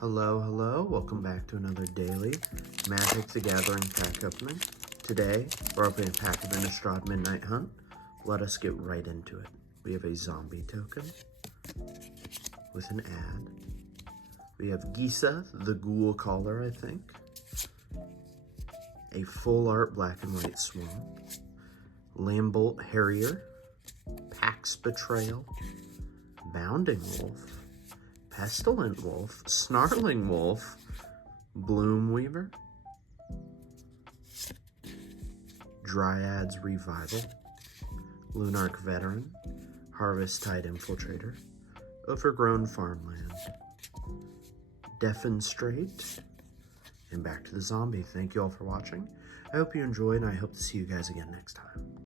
Hello, hello, welcome back to another daily Magic the Gathering pack opening. Today, we're opening a pack of Innistrad Midnight Hunt. Let us get right into it. We have a zombie token with an ad. We have Gisa, the Ghoul Caller, I think. A full art black and white Swarm. Lambolt Harrier. Pax Betrayal. Bounding Wolf. Pestilent Wolf, Snarling Wolf, Bloom Weaver, Dryad's Revival, Lunarch Veteran, Harvest Tide Infiltrator, Overgrown Farmland, Defenestrate, and back to the zombie. Thank you all for watching. I hope you enjoyed, and I hope to see you guys again next time.